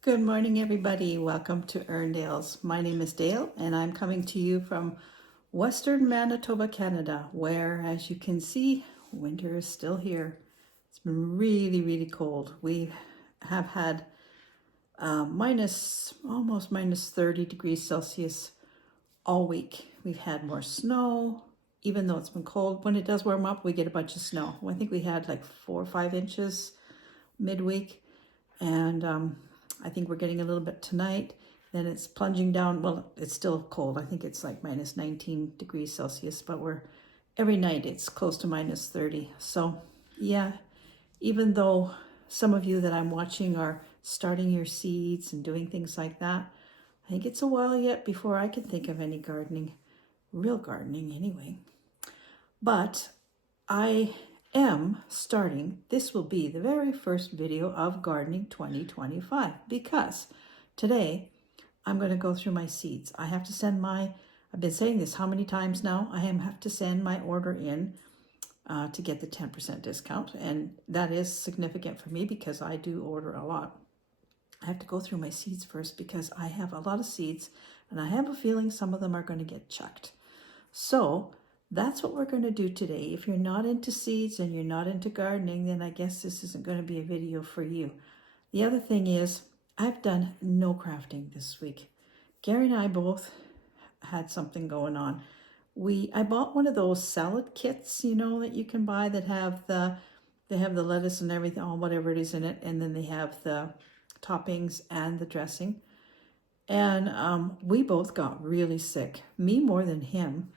Good morning, everybody. Welcome to Erndale's. My name is Dale, and I'm coming to you from Western Manitoba, Canada, where, as you can see, winter is still here. It's been really, really cold. We have had almost minus 30 degrees Celsius all week. We've had more snow, even though it's been cold. When it does warm up, we get a bunch of snow. I think we had like 4 or 5 inches midweek, and I think we're getting a little bit tonight. Then it's plunging down. Well, it's still cold. I think it's like minus 19 degrees Celsius, but every night it's close to minus 30. So yeah, even though some of you that I'm watching are starting your seeds and doing things like that, I think it's a while yet before I can think of any gardening, real gardening anyway. But I am starting, this will be the very first video of Gardening 2025 because today I'm going to go through my seeds. I have to send I've been saying this how many times now? I have to send my order in to get the 10% discount, and that is significant for me because I do order a lot. I have to go through my seeds first because I have a lot of seeds and I have a feeling some of them are going to get chucked. So that's what we're going to do today. If you're not into seeds and you're not into gardening, then I guess this isn't going to be a video for you. The other thing is, I've done no crafting this week. Gary and I both had something going on. I bought one of those salad kits, that you can buy that have they have the lettuce and everything, or whatever it is in it, and then they have the toppings and the dressing. And we both got really sick, me more than him,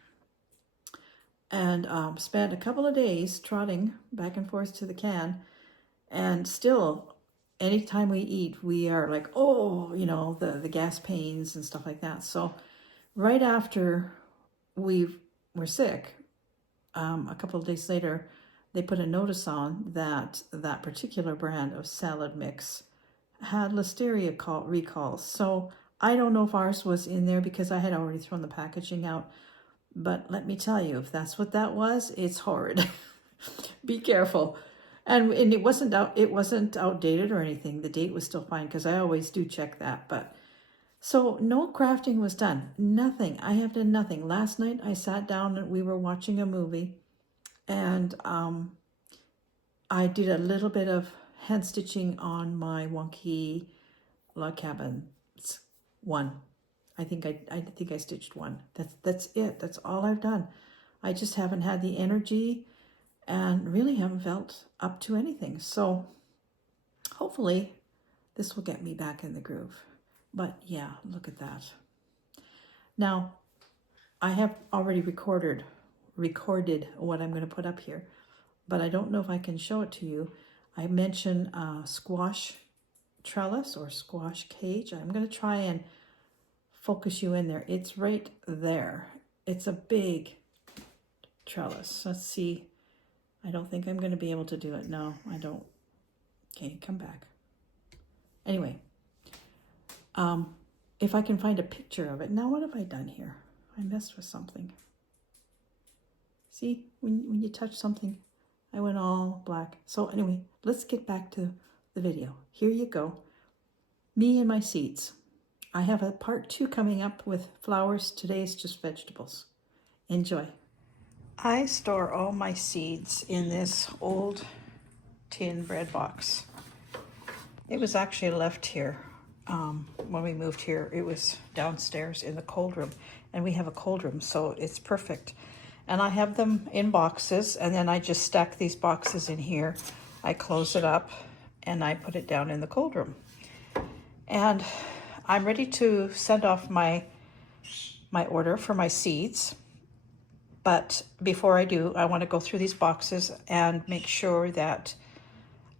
and spent a couple of days trotting back and forth to the can. And still, anytime we eat, we are like, oh, the gas pains and stuff like that. So right after we were sick, a couple of days later, they put a notice on that particular brand of salad mix had listeria recalls. So I don't know if ours was in there because I had already thrown the packaging out. But let me tell you, if that's what that was, it's horrid. Be careful. And it wasn't outdated or anything. The date was still fine because I always do check that. But so no crafting was done. Nothing. I have done nothing. Last night I sat down and we were watching a movie, and I did a little bit of hand stitching on my wonky log cabin. One. I think I stitched one. That's it. That's all I've done. I just haven't had the energy and really haven't felt up to anything. So hopefully this will get me back in the groove. But yeah, look at that. Now, I have already recorded what I'm going to put up here, but I don't know if I can show it to you. I mentioned squash trellis or squash cage. I'm going to try and focus you in there. It's right there. It's a big trellis. Let's see. I don't think I'm going to be able to do it. No, I don't. Okay, come back. Anyway, if I can find a picture of it. Now, what have I done here? I messed with something. See, when you touch something, I went all black. So anyway, let's get back to the video. Here you go. Me and my seeds. I have a part 2 coming up with flowers. Today's just vegetables. Enjoy. I store all my seeds in this old tin bread box. It was actually left here when we moved here. It was downstairs in the cold room, and we have a cold room, so it's perfect. And I have them in boxes, and then I just stack these boxes in here. I close it up, and I put it down in the cold room. And I'm ready to send off my order for my seeds. But before I do, I want to go through these boxes and make sure that,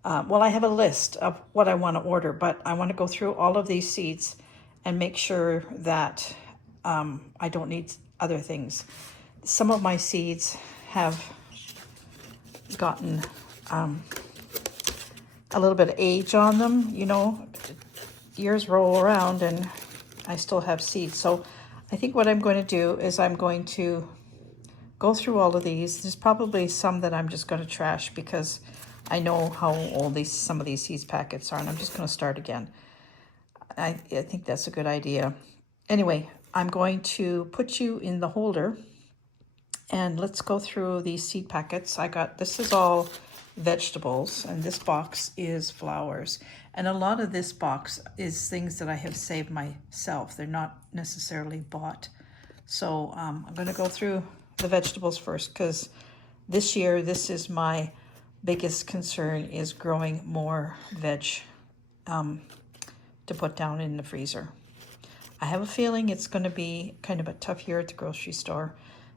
I have a list of what I want to order, but I want to go through all of these seeds and make sure that I don't need other things. Some of my seeds have gotten a little bit of age on them, years roll around and I still have seeds. So I think what I'm going to do is I'm going to go through all of these. There's probably some that I'm just going to trash because I know how old some of these seeds packets are, and I'm just going to start again. I think that's a good idea. Anyway, I'm going to put you in the holder and let's go through these seed packets. This is all vegetables and this box is flowers. And a lot of this box is things that I have saved myself. They're not necessarily bought. So I'm going to go through the vegetables first because this year, this is my biggest concern, is growing more veg to put down in the freezer. I have a feeling it's going to be kind of a tough year at the grocery store,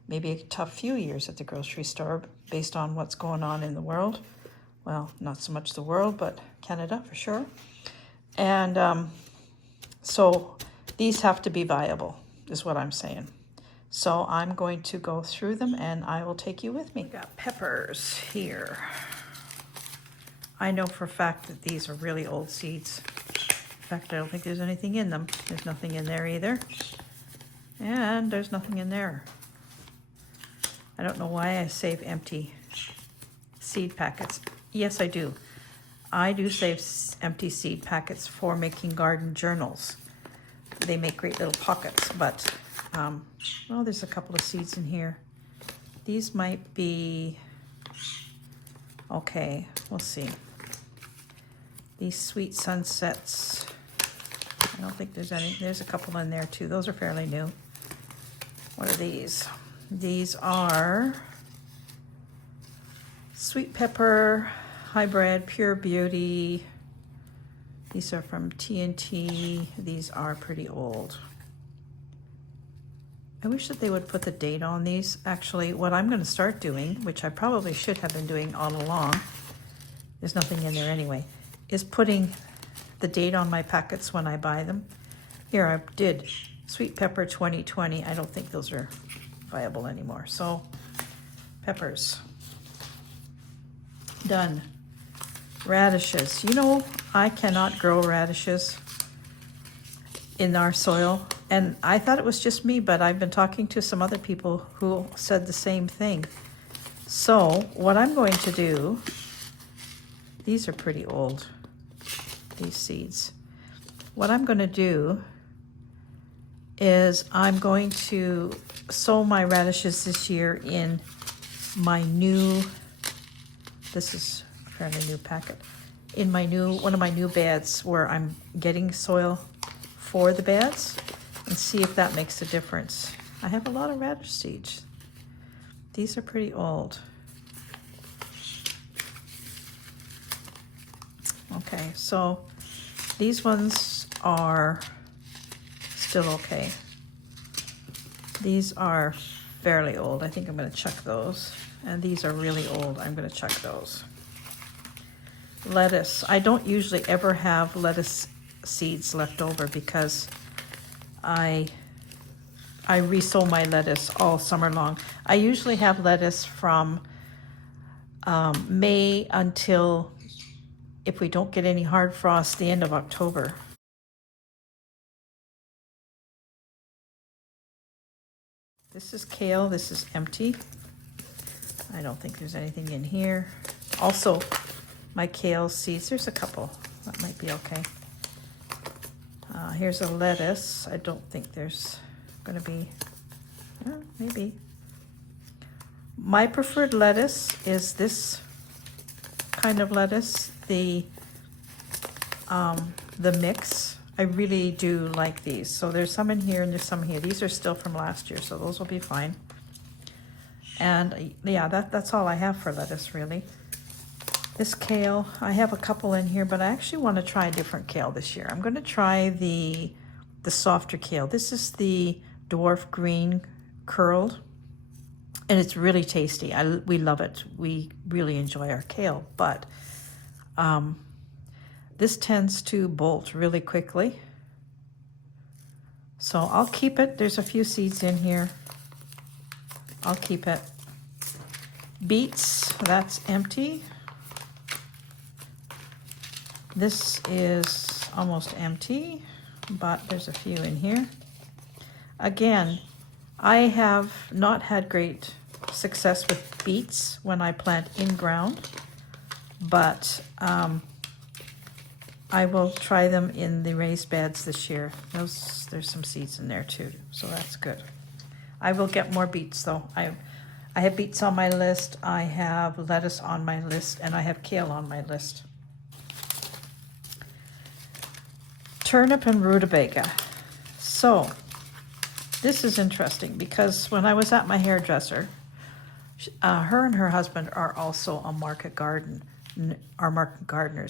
maybe a tough few years at the grocery store based on what's going on in the world. Well, not so much the world, but Canada for sure. And so these have to be viable, is what I'm saying. So I'm going to go through them and I will take you with me. We got peppers here. I know for a fact that these are really old seeds. In fact, I don't think there's anything in them. There's nothing in there either. And there's nothing in there. I don't know why I save empty seed packets. Yes, I do. I do save empty seed packets for making garden journals. They make great little pockets, but well, there's a couple of seeds in here. These might be okay. We'll see. These Sweet Sunsets. I don't think there's any. There's a couple in there too. Those are fairly new. What are these? These are Sweet Pepper Hybrid Pure Beauty. These are from TNT. These are pretty old. I wish that they would put the date on these. Actually, what I'm going to start doing, which I probably should have been doing all along, there's nothing in there anyway, is putting the date on my packets when I buy them. Here I did Sweet Pepper 2020. I don't think those are viable anymore. So peppers. Done. Radishes. You know, I cannot grow radishes in our soil. And I thought it was just me, but I've been talking to some other people who said the same thing. So what I'm going to do, these are pretty old, these seeds. What I'm going to do is I'm going to sow my radishes this year in my new, this is a fairly new packet, in my new, one of my new beds where I'm getting soil for the beds, and see if that makes a difference. I have a lot of radish seeds. These are pretty old. Okay, so these ones are still okay. These are fairly old. I think I'm going to chuck those. And these are really old. I'm going to chuck those. Lettuce. I don't usually ever have lettuce seeds left over because I resow my lettuce all summer long. I usually have lettuce from May until, if we don't get any hard frost, the end of October. This is kale. This is empty. I don't think there's anything in here. Also, my kale seeds, there's a couple. That might be okay. Here's a lettuce. I don't think there's going to be, maybe. My preferred lettuce is this kind of lettuce, the mix. I really do like these. So there's some in here and there's some here. These are still from last year, so those will be fine. And yeah, that's all I have for lettuce, really. This kale, I have a couple in here, but I actually want to try a different kale this year. I'm going to try the softer kale. This is the dwarf green curled, and it's really tasty. We love it. We really enjoy our kale, but this tends to bolt really quickly. So I'll keep it. There's a few seeds in here. I'll keep it. Beets, that's empty. This is almost empty, but there's a few in here. Again, I have not had great success with beets when I plant in ground, but I will try them in the raised beds this year. There's some seeds in there too, so that's good. I will get more beets though. I have beets on my list, I have lettuce on my list, and I have kale on my list. Turnip and rutabaga. So this is interesting because when I was at my hairdresser, her and her husband are also a market gardeners,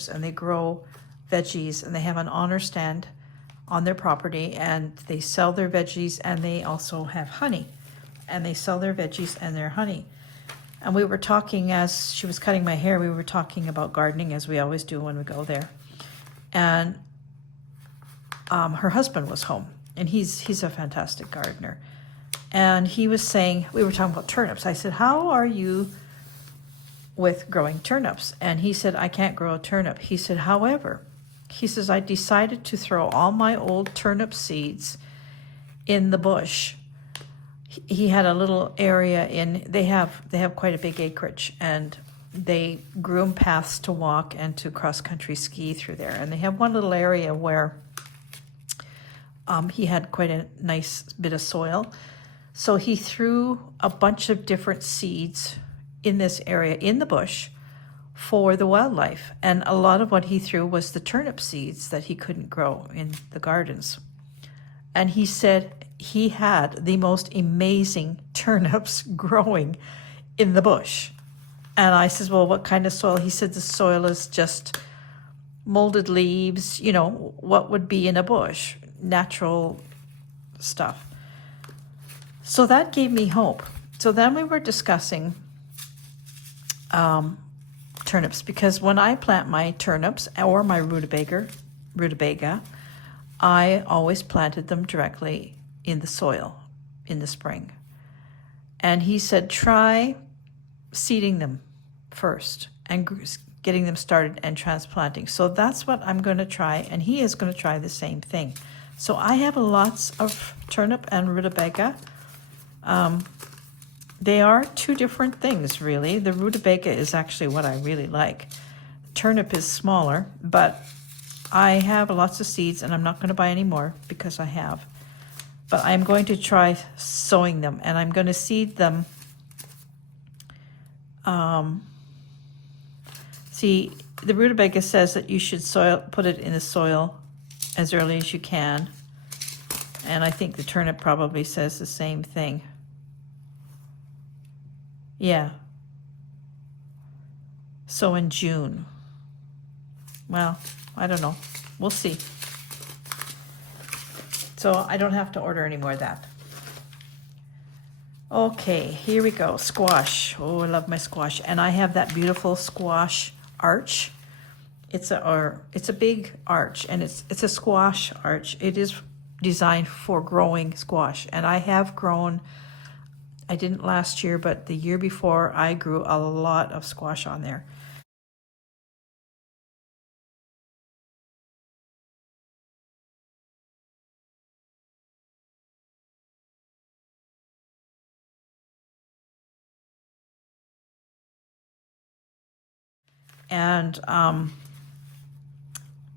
and they grow veggies, and they have an honor stand on their property, and they sell their veggies, and they also have honey, and they sell their veggies and their honey. And we were talking, as she was cutting my hair, we were talking about gardening, as we always do when we go there. And her husband was home, and he's a fantastic gardener. And he was saying, we were talking about turnips. I said, how are you with growing turnips? And he said, I can't grow a turnip. He said, however, he says, I decided to throw all my old turnip seeds in the bush. He had a little area they have quite a big acreage, and they groom paths to walk and to cross-country ski through there. And they have one little area where he had quite a nice bit of soil. So he threw a bunch of different seeds in this area in the bush for the wildlife. And a lot of what he threw was the turnip seeds that he couldn't grow in the gardens. And he said he had the most amazing turnips growing in the bush. And I said, well, what kind of soil? He said the soil is just molded leaves, what would be in a bush, natural stuff. So that gave me hope. So then we were discussing turnips, because when I plant my turnips or my rutabaga, I always planted them directly in the soil in the spring. And he said, try seeding them first and getting them started and transplanting. So that's what I'm going to try, and he is going to try the same thing. So I have lots of turnip and rutabaga. They are two different things, really. The rutabaga is actually what I really like. Turnip is smaller, but I have lots of seeds, and I'm not going to buy any more because I have. But I'm going to try sowing them, and I'm going to seed them. See, the rutabaga says that you should put it in the soil as early as you can. And I think the turnip probably says the same thing. Yeah. So in June. Well, I don't know. We'll see. So I don't have to order any more of that. Okay, here we go. Squash. Oh, I love my squash. And I have that beautiful squash arch. It's a big arch, and it's a squash arch. It is designed for growing squash. And I have grown, I didn't last year, but the year before, I grew a lot of squash on there. And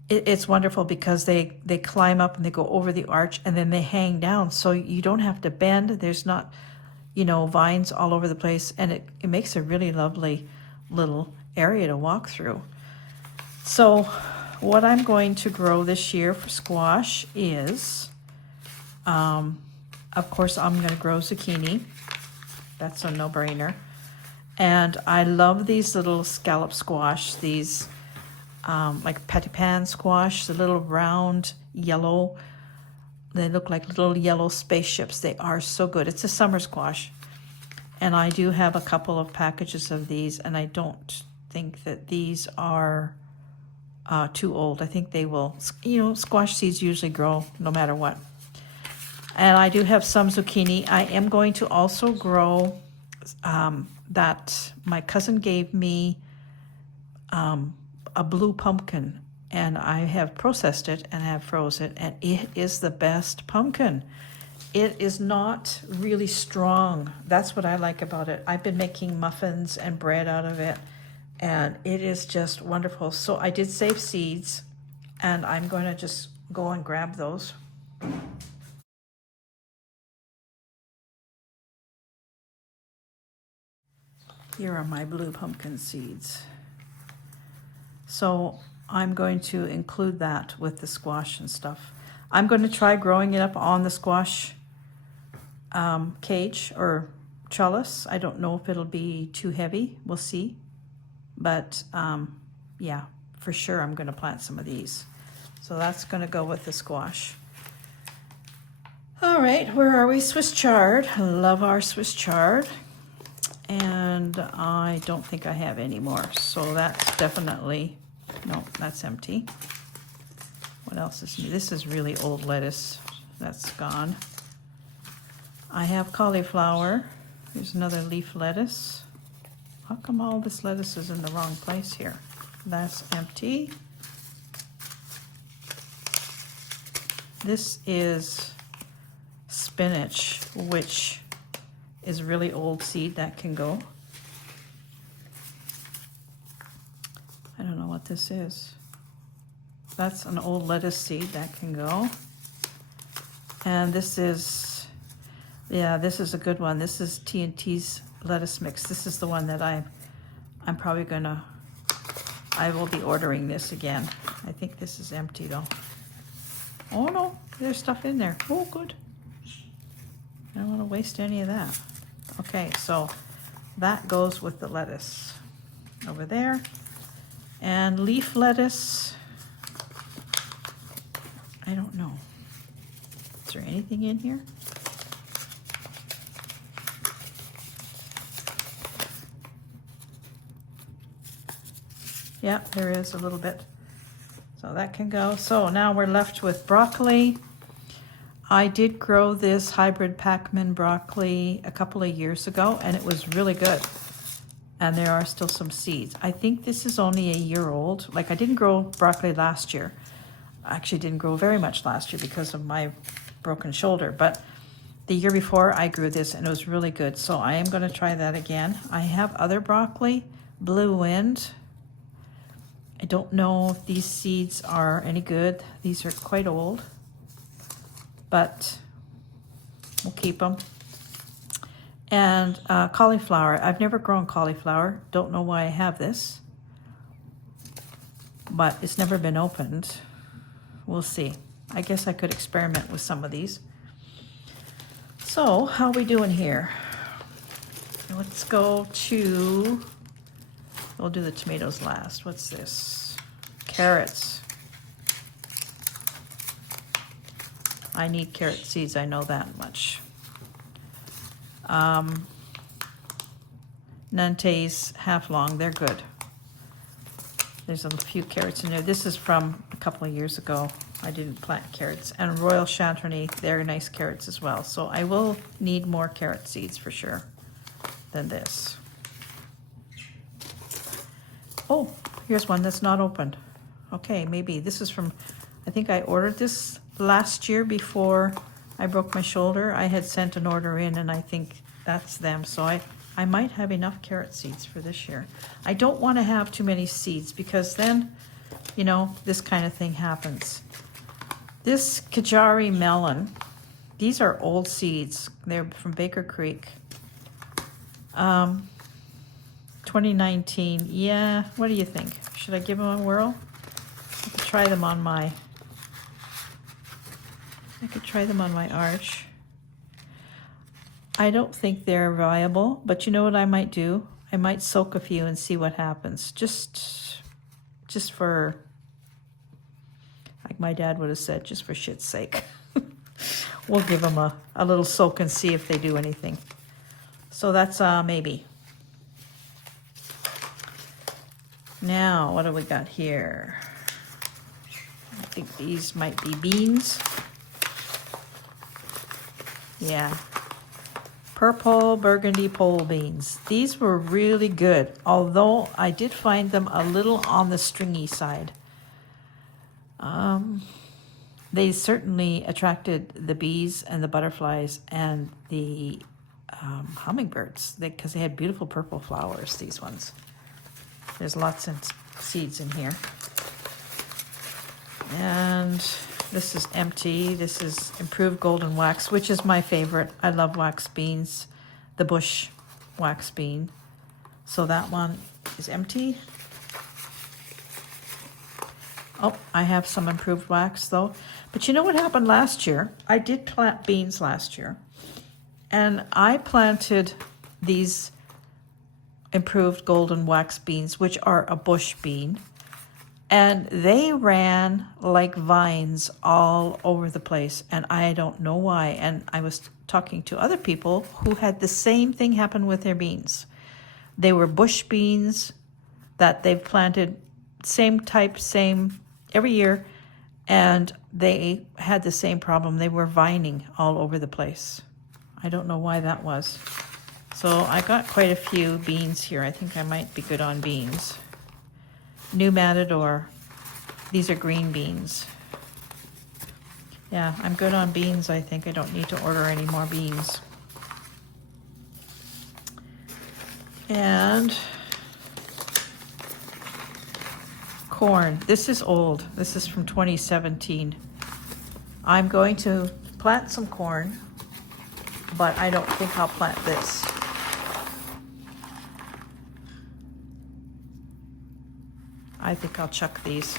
it's wonderful because they climb up and they go over the arch, and then they hang down, so you don't have to bend. There's not, vines all over the place, and it makes a really lovely little area to walk through. So what I'm going to grow this year for squash is, of course, I'm going to grow zucchini. That's a no-brainer. And I love these little scallop squash, these like petit-pan squash, the little round yellow. They look like little yellow spaceships. They are so good. It's a summer squash. And I do have a couple of packages of these, and I don't think that these are too old. I think they will, squash seeds usually grow no matter what. And I do have some zucchini. I am going to also grow that my cousin gave me a blue pumpkin, and I have processed it and have froze it, and it is the best pumpkin. It is not really strong. That's what I like about it. I've been making muffins and bread out of it, and it is just wonderful. So I did save seeds. and I'm going to just go and grab those. Here are my blue pumpkin seeds. So I'm going to include that with the squash and stuff. I'm going to try growing it up on the squash cage or trellis. I don't know if it'll be too heavy. We'll see. But yeah, for sure I'm going to plant some of these. So that's going to go with the squash. All right, where are we? Swiss chard. I love our Swiss chard. And I don't think I have any more. So that's definitely, no, that's empty. What else is new? This is really old lettuce. That's gone. I have cauliflower. There's another leaf lettuce. How come all this lettuce is in the wrong place here? That's empty. This is spinach, which is really old seed. That can go. I don't know what this is. That's an old lettuce seed. That can go. And this is, yeah, this is a good one. This is T&T's lettuce mix. This is the one that I'm probably gonna, I will be ordering this again. I think this is empty though. Oh no, there's stuff in there. Oh, good. I don't want to waste any of that. Okay, so that goes with the lettuce over there. And leaf lettuce, I don't know. Is there anything in here? Yeah, there is a little bit. So that can go. So now we're left with broccoli. I did grow this hybrid Packman broccoli a couple of years ago, and it was really good. And there are still some seeds. I think this is only a year old. Like, I didn't grow broccoli last year. I actually didn't grow very much last year because of my broken shoulder. But the year before, I grew this, and it was really good. So I am going to try that again. I have other broccoli, Blue Wind. I don't know if these seeds are any good. These are quite old, but we'll keep them. And cauliflower. I've never grown cauliflower. Don't know why I have this, but it's never been opened. We'll see. I guess I could experiment with some of these. So how are we doing here? Let's go to, we'll do the tomatoes last. What's this? Carrots. I need carrot seeds, I know that much. Nantes half long, they're good. There's a few carrots in there. This is from a couple of years ago. I didn't plant carrots. And Royal Chantilly, they're nice carrots as well. So I will need more carrot seeds for sure than this. Oh, here's one that's not opened. Okay, maybe this is from, I think I ordered this last year before I broke my shoulder. I had sent an order in, and I think that's them. So I might have enough carrot seeds for this year. I don't want to have too many seeds because then, you know, this kind of thing happens. This Kajari melon, these are old seeds. They're from Baker Creek. 2019. Yeah, what do you think? Should I give them a whirl? I could try them on my arch. I don't think they're viable, but you know what I might do? I might soak a few and see what happens. Just for, like my dad would have said, just for shit's sake. We'll give them a little soak and see if they do anything. So that's maybe. Now, what do we got here? I think these might be beans. Yeah. Purple burgundy pole beans. These were really good, although I did find them a little on the stringy side. They certainly attracted the bees and the butterflies and the hummingbirds because they had beautiful purple flowers, these ones. There's lots of seeds in here. And this is empty. This is improved golden wax, which is my favorite. I love wax beans, the bush wax bean. So that one is empty. Oh, I have some improved wax though. But you know what happened last year? I did plant beans last year. And I planted these improved golden wax beans, which are a bush bean. And they ran like vines all over the place. And I don't know why. And I was talking to other people who had the same thing happen with their beans. They were bush beans that they've planted, same type, same every year. And they had the same problem. They were vining all over the place. I don't know why that was. So I got quite a few beans here. I think I might be good on beans. New Matador. These are green beans. Yeah, I'm good on beans. I think I don't need to order any more beans. And corn. This is old. This is from 2017. I'm going to plant some corn, but I don't think I'll plant this. I think I'll chuck these.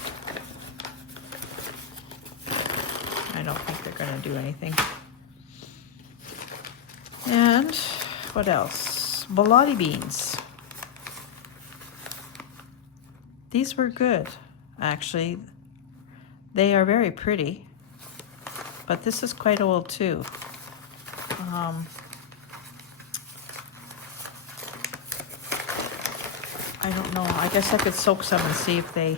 I don't think they're going to do anything. And what else? Bologna beans. These were good, actually. They are very pretty, but this is quite old too. I don't know. I guess I could soak some and see if they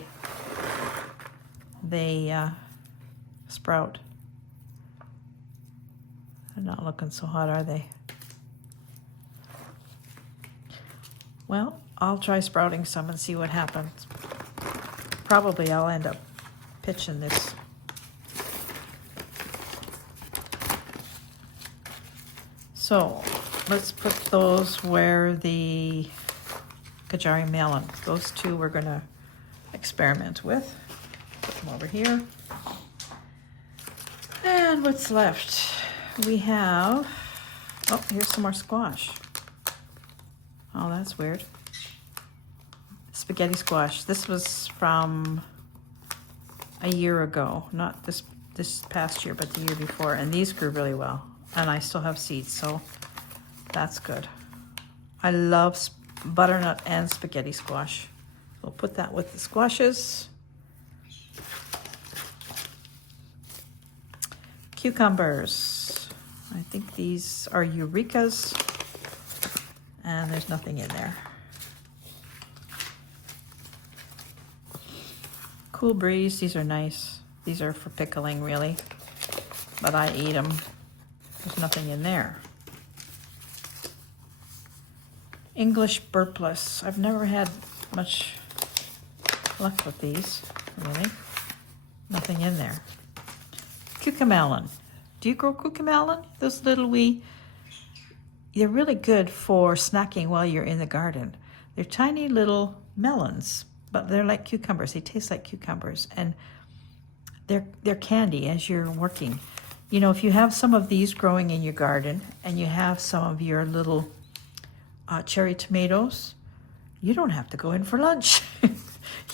sprout. They're not looking so hot, are they? Well, I'll try sprouting some and see what happens. Probably I'll end up pitching this. So let's put those where the Kajari melon. Those two we're going to experiment with. Put them over here. And what's left? We have, oh, here's some more squash. Oh, that's weird. Spaghetti squash. This was from a year ago, not this past year, but the year before. And these grew really well. And I still have seeds, so that's good. I love butternut and spaghetti squash. We'll put that with the squashes. Cucumbers. I think these are Eurekas, and there's nothing in there. Cool Breeze, these are nice. These are for pickling, really, but I eat them. There's nothing in there. English Burpless. I've never had much luck with these, really. Nothing in there. Cucamelon. Do you grow cucamelon? Those little they're really good for snacking while you're in the garden. They're tiny little melons, but they're like cucumbers. They taste like cucumbers, and they're candy as you're working. You know, if you have some of these growing in your garden and you have some of your little cherry tomatoes, you don't have to go in for lunch.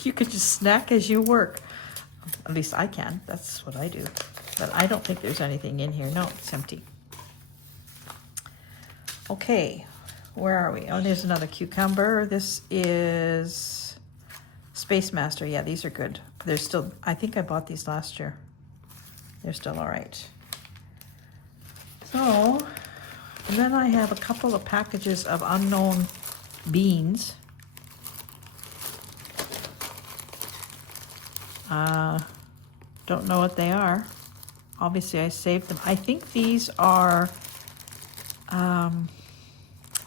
You could just snack as you work. At least I can. That's what I do. But I don't think there's anything in here. No, it's empty. Okay, where are we? Oh, there's another cucumber. This is Space Master. Yeah, these are good. They're still, I think I bought these last year. They're still all right. So, and then I have a couple of packages of unknown beans. Don't know what they are. Obviously, I saved them. I think these are,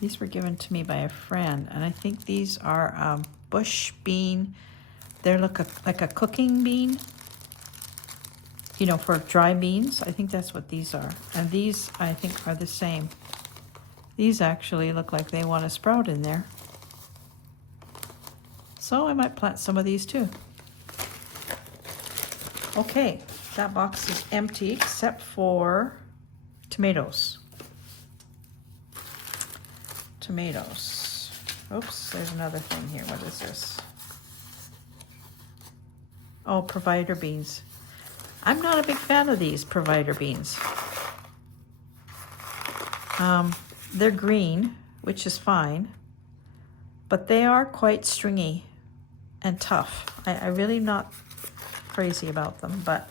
these were given to me by a friend, and I think these are bush bean. They're like a cooking bean, you know, for dry beans. I think that's what these are. And these, I think, are the same. These actually look like they want to sprout in there. So I might plant some of these too. Okay, that box is empty except for tomatoes. Tomatoes. Oops, there's another thing here. What is this? Oh, provider beans. I'm not a big fan of these provider beans. They're green, which is fine, but they are quite stringy and tough. I really am not crazy about them, but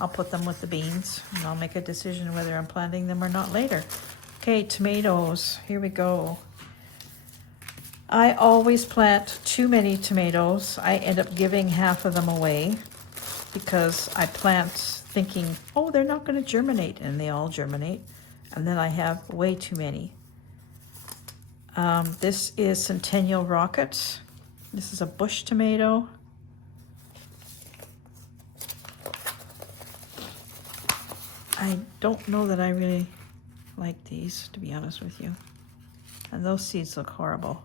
I'll put them with the beans and I'll make a decision whether I'm planting them or not later. Okay, tomatoes, here we go. I always plant too many tomatoes. I end up giving half of them away because I plant thinking, oh, they're not going to germinate, and they all germinate. And then I have way too many. This is Centennial Rocket. This is a bush tomato. I don't know that I really like these, to be honest with you. And those seeds look horrible.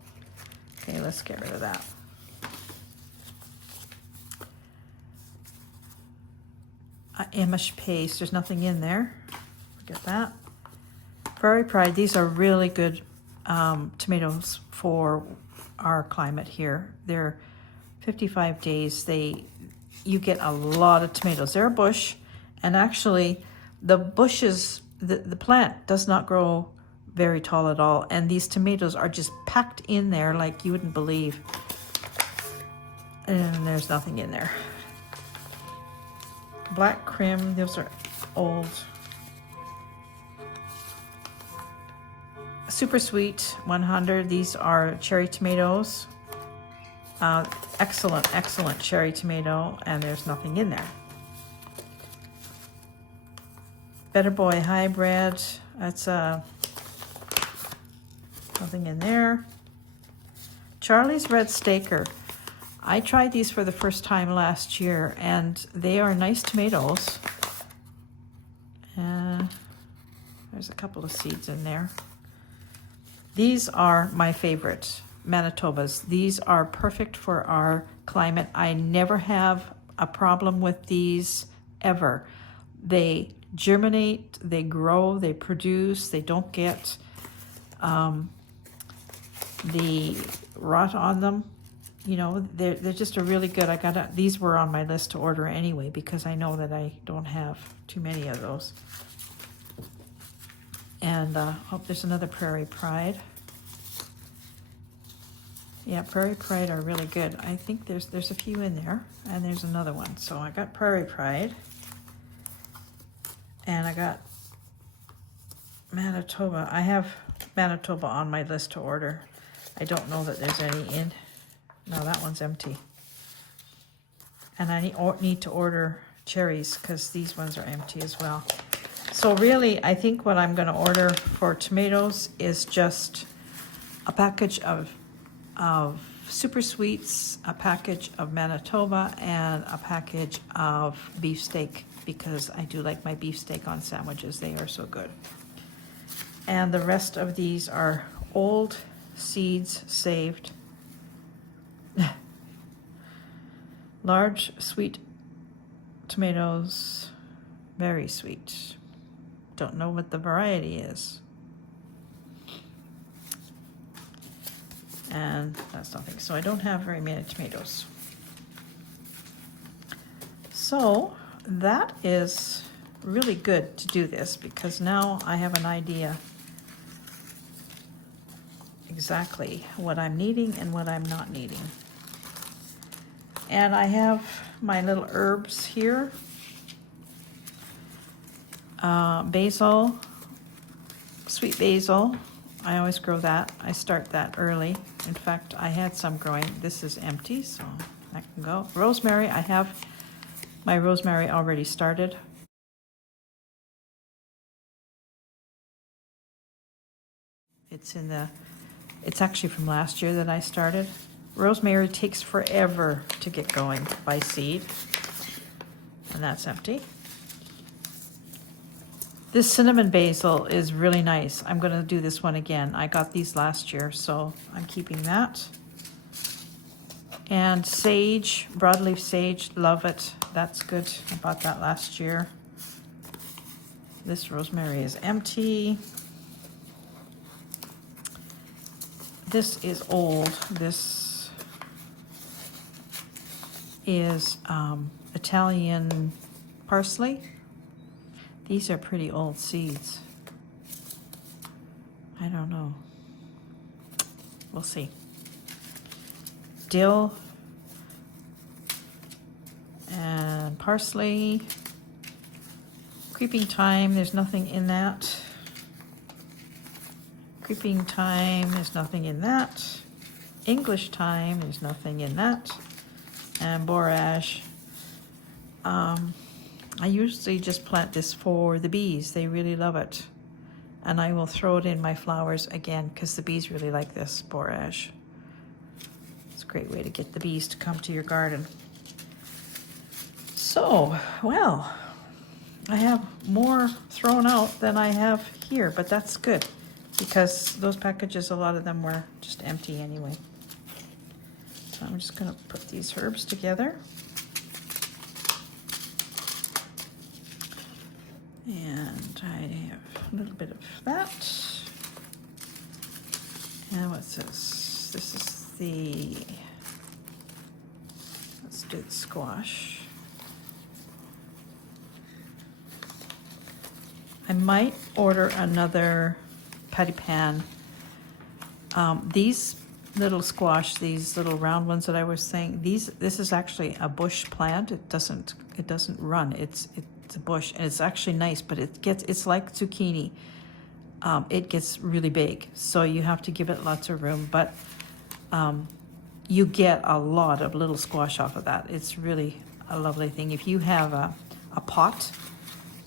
Okay, let's get rid of that. Amish paste, there's nothing in there. Forget that. Prairie Pride, these are really good tomatoes for our climate here. They're 55 days. You get a lot of tomatoes. They're a bush, and actually the bushes, the plant does not grow very tall at all, and these tomatoes are just packed in there like you wouldn't believe. And there's nothing in there. Black Krim, those are old. Super Sweet 100, these are cherry tomatoes. Excellent cherry tomato, and there's nothing in there. Better Boy Hybrid, that's nothing in there. Charlie's Red Staker. I tried these for the first time last year, and they are nice tomatoes. There's a couple of seeds in there. These are my favorite, Manitobas. These are perfect for our climate. I never have a problem with these, ever. They germinate, they grow, they produce, they don't get the rot on them. You know, they're just a really good. These were on my list to order anyway because I know that I don't have too many of those. And there's another Prairie Pride. Yeah, Prairie Pride are really good. I think there's a few in there, and there's another one. So I got Prairie Pride, and I got Manitoba. I have Manitoba on my list to order. I don't know that there's any in. No, that one's empty. And I need to order cherries because these ones are empty as well. So really, I think what I'm going to order for tomatoes is just a package of Super Sweets, a package of Manitoba, and a package of beefsteak because I do like my beefsteak on sandwiches. They are so good. And the rest of these are old seeds saved. Large sweet tomatoes, very sweet. Don't know what the variety is. And that's nothing. So I don't have very many tomatoes. So that is really good to do this because now I have an idea exactly what I'm needing and what I'm not needing. And I have my little herbs here. Basil, sweet basil. I always grow that. I start that early. In fact, I had some growing. This is empty, so that can go. Rosemary, I have my rosemary already started. It's actually from last year that I started. Rosemary takes forever to get going by seed. And that's empty. This cinnamon basil is really nice. I'm going to do this one again. I got these last year, so I'm keeping that. And sage, broadleaf sage, love it. That's good. I bought that last year. This rosemary is empty. This is old. This is Italian parsley. These are pretty old seeds. I don't know. We'll see. Dill and parsley. Creeping thyme, there's nothing in that. Creeping thyme, there's nothing in that. English thyme, there's nothing in that. And borage. I usually just plant this for the bees. They really love it. And I will throw it in my flowers again because the bees really like this borage. It's a great way to get the bees to come to your garden. So, well, I have more thrown out than I have here, but that's good because those packages, a lot of them were just empty anyway. So I'm just gonna put these herbs together. And I have a little bit of that. And what's this? This is the, let's do the squash. I might order another patty pan. These little squash, these little round ones that I was saying, this is actually a bush plant. It doesn't run. It's a bush, and it's actually nice, but it's like zucchini. It gets really big, so you have to give it lots of room, but you get a lot of little squash off of that. It's really a lovely thing. If you have a pot,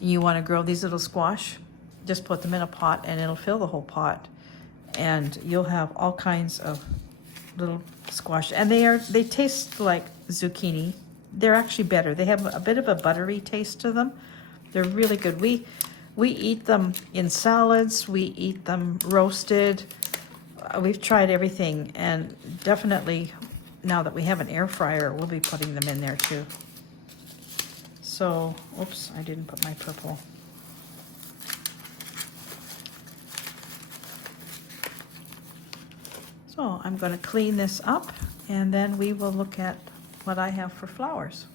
you want to grow these little squash, just put them in a pot and it'll fill the whole pot, and you'll have all kinds of little squash, and they taste like zucchini. They're actually better. They have a bit of a buttery taste to them. They're really good. We eat them in salads. We eat them roasted. We've tried everything, and definitely now that we have an air fryer, we'll be putting them in there too. So, oops, I didn't put my purple. So I'm going to clean this up, and then we will look at what I have for flowers.